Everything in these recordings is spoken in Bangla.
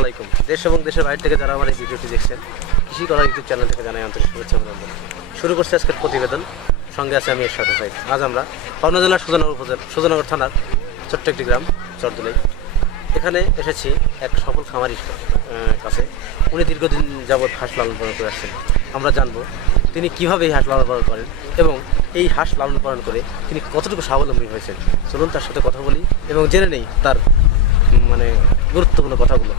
আসসালামু আলাইকুম। দেশ এবং দেশের বাইরে থেকে যারা আমার এই ভিডিওটি দেখছেন, কৃষি কথা ইউটিউব চ্যানেল থেকে জানাই আন্তরিক শুভেচ্ছা অভিনন্দন। শুরু করছে আজকের প্রতিবেদন। সঙ্গে আছে আমি এরশাদ সাইদ। আজ আমরা পাবনা জেলার সুজানগর থানার ছোট্ট একটি গ্রাম চরদুলাই। এখানে এসেছি এক সফল খামারির কাছে। উনি দীর্ঘদিন যাবৎ হাঁস লালন পালন করে আসছেন। আমরা জানবো তিনি কীভাবে এই হাঁস লালন পালন করেন এবং এই হাঁস লালন পালন করে তিনি কতটুকু স্বাবলম্বী হয়েছেন। চলুন তার সাথে কথা বলি এবং জেনে নেই তার গুরুত্বপূর্ণ কথাগুলো।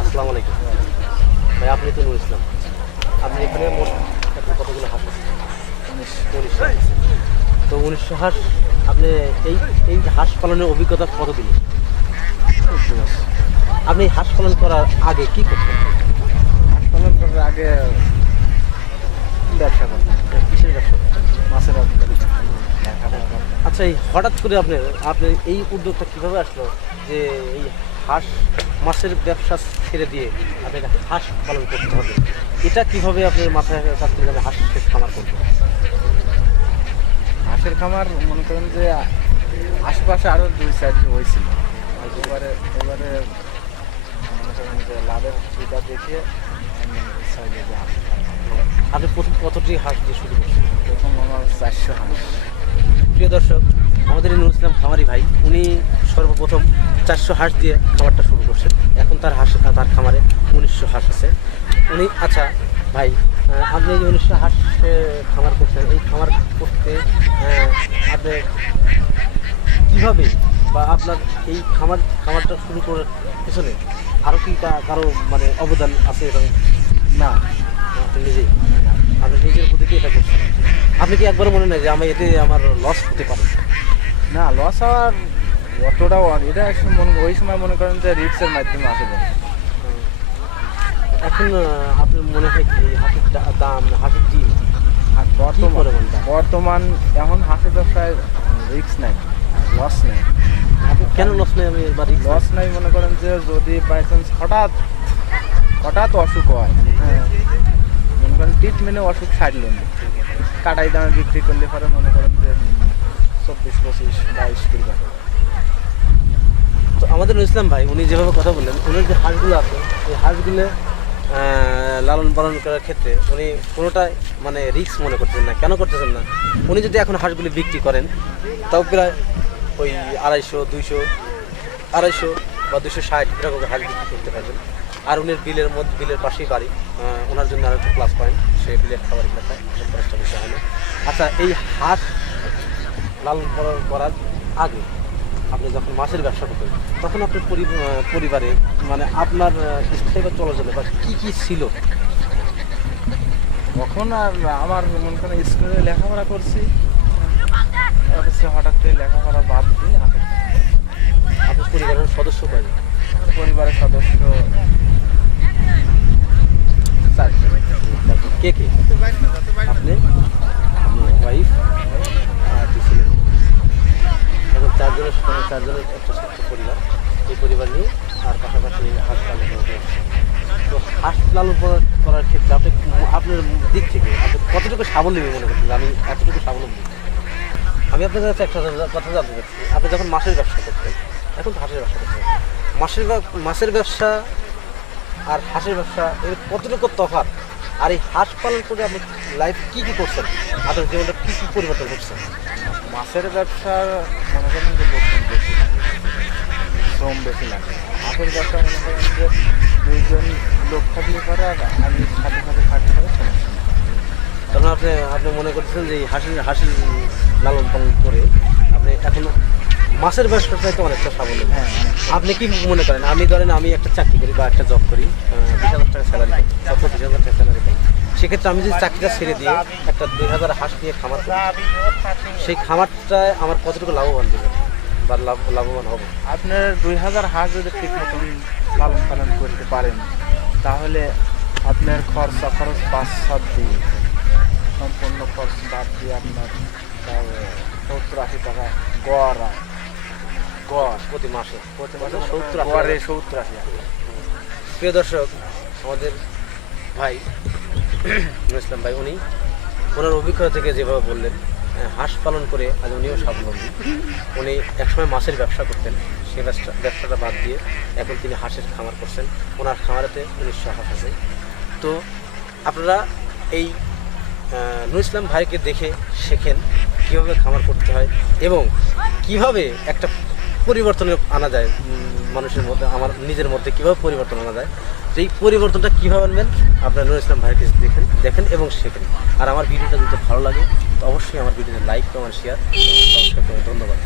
আসসালামু আলাইকুম ভাই, আপনি তো নুর ইসলাম। আপনি এখানে মোট কতগুলো হাঁস আছে? 1900। তো 1900 হাঁস। আপনি এই এই হাঁস পালনের অভিজ্ঞতা কতদিন? আপনি হাঁস পালন করার আগে কি করতেন? হাঁস পালন করার আগে ব্যবসা করতাম। কিসের ব্যবসা? মাছের ব্যবসা। আচ্ছা, এই হঠাৎ করে আপনি এই উদ্যোগটা কীভাবে আসলো যে এই হাঁস মাছের ব্যবসা ছেড়ে দিয়ে আপনাকে হাঁস পালন করতে হবে? এটা কীভাবে আপনার মাথায় কাছে আমি হাঁসের খামার করবো? হাঁসের খামার মনে করেন যে আশেপাশে আরও 2-4টি হয়েছিল। এবারে মনে করেন যে লাভের সুবিধা দেখে আমি চাইলে যে হাঁস আপনি প্রথম কতটি হাঁস দিয়ে শুরু করছেন? প্রথম আমার 400 হাঁস। প্রিয় দর্শক, আমাদের এই নুর ইসলাম খামারি ভাই, উনি সর্বপ্রথম 400 হাঁস দিয়ে খামারটা শুরু করছেন। এখন তার খামারে 1900 হাঁস আছে। উনি আচ্ছা ভাই, আপনি এই 1900 হাঁস খামার করছেন, এই খামার করতে আপনি কীভাবে বা আপনার এই খামারটা শুরু করার পিছনে আরও কি কারো অবদান আছে? এবং না, আপনি নিজের প্রতি কি এটা করছেন? আপনি কি একবার মনে নেই যে এতে আমার লস হতে পারে? না, লস হওয়ার অতটাও এটা ওই সময় মনে করেন যে রিক্সের মাধ্যমে আসে। এখন আপনার মনে হয় কি হাঁসের দাম, হাঁসের ডিম আর বর্তমান এখন হাঁসের ব্যবসায় রিক্স নাই, লস নেই। কেন লস নেই? আমি লস নাই মনে করেন যে যদি বাই চান্স হঠাৎ অসুখ হয়, মনে করেন ট্রিটমেন্টে অসুখ সারল না, কাটাই দামে বিক্রি করলে পরে মনে করেন যে 24-25-22 করে যাবে। তো আমাদের ইসলাম ভাই, উনি যেভাবে কথা বললেন, উনার যে হাঁসগুলো আছে এই হাঁসগুলো লালন পালন করার ক্ষেত্রে উনি কোনোটাই রিস্ক মনে করতেছেন না। কেন করতেছেন না? উনি যদি এখন হাঁসগুলি বিক্রি করেন তাও প্রায় ওই 250, 250 বা 260 এরকম হাঁস বিক্রি করতে পারবেন। আর উনি বিলের পাশেই বাড়ি, ওনার জন্য আর একটা প্লাস পয়েন্ট, সে বিলের খাবার খায়, খরচটা বেশি হয় না। আচ্ছা, এই হাঁস লালন পালন করার আগে আপনি যখন মাছের ব্যবসা করতেন তখন আপনার পরিবারে আপনার স্থায়ী বা চলাচলে বা কী ছিল? তখন আর আমার মনে করেন স্কুলে লেখাপড়া করছি, হঠাৎ করে লেখাপড়া বাদ দিয়ে আপনার পরিবারের সদস্য কয়? পরিবারের সদস্য 4জন। কে কে? আপনি, আপনার ওয়াইফ আর 2 ছেলে। এখন 4জনের একটা ছোট্ট পরিবার। এই পরিবার নিয়ে আর পাশাপাশি হাঁস লালন পালন করে। তো হাঁস লালন পালন করার ক্ষেত্রে আপনার দিক থেকে আপনি কতটুকু স্বাবলম্বী মনে করছেন? আমি এতটুকু স্বাবলম্বী। আমি আপনার কাছে একটা কথা জানতে চাচ্ছি, আপনি যখন মাছের ব্যবসা করতেন, এখন তো হাঁসের ব্যবসা করতেন, মাছের ব্যবসা আর হাঁসের ব্যবসা এর কতটুকু তফাৎ? আর এই হাঁস পালন করে আপনি লাইফ কী করছেন? আপনার জীবনটা কী পরিবর্তন ঘটছে? মাছের ব্যবসার মনে করেন যে লোকজন বেশি লাগে, শ্রম বেশি লাগে। হাঁসের ব্যবসা মনে করেন যে 2জন লোক থাকলে পরে আর আমি সাথে থাকতে পারে সমস্যা নেই। তখন আপনি মনে করছেন যে এই হাঁসের লালন পালন করে আপনি এখন মাছের ব্যবসাটাই তো অনেকটা স্বাবলম্বী। হ্যাঁ, আপনি কি মনে করেন? আমি একটা চাকরি করি বা একটা জব করি, 20,000 টাকা স্যালারি পাই, 20,000 টাকা স্যালারি পাই। সেক্ষেত্রে আমি যদি চাকরিটা ছেড়ে দিয়ে একটা 2,000 হাঁস নিয়ে খামার করি, সেই খামারটায় আমার কতটুকু লাভবান দেবে বা লাভবান হবে? আপনার 2000 হাঁস যদি ঠিক মতন লালন পালন করতে পারেন তাহলে আপনার খরচ 5-7 দিয়ে সম্পূর্ণ খরচ বাদ দিয়ে আপনার 70-80 টাকা গড় প্রতি মাসে 70-80 প্রিয় দর্শক, আমাদের ভাই নুরুল ইসলাম ভাই উনি ওনার অভিজ্ঞতা থেকে যেভাবে বললেন, হাঁস পালন করে আজ উনিও স্বাবলম্বী। উনি একসময় মাছের ব্যবসা করতেন, সে ব্যবসাটা বাদ দিয়ে এখন তিনি হাঁসের খামার করছেন। ওনার খামারেতে 1900 হাঁস আছে। তো আপনারা এই নুরুল ইসলাম ভাইকে দেখে শেখেন কীভাবে খামার করতে হয় এবং কিভাবে একটা পরিবর্তন আনা যায় মানুষের মধ্যে, আমার নিজের মধ্যে কীভাবে পরিবর্তন আনা যায়। তো এই পরিবর্তনটা কীভাবে আনবেন আপনারা নুরুল ইসলাম ভাইকে দেখেন এবং শেখেন। আর আমার ভিডিওটা যদি ভালো লাগে তো অবশ্যই আমার ভিডিওতে লাইক, কমেন্ট, শেয়ার, সাবস্ক্রাইব করুন। ধন্যবাদ।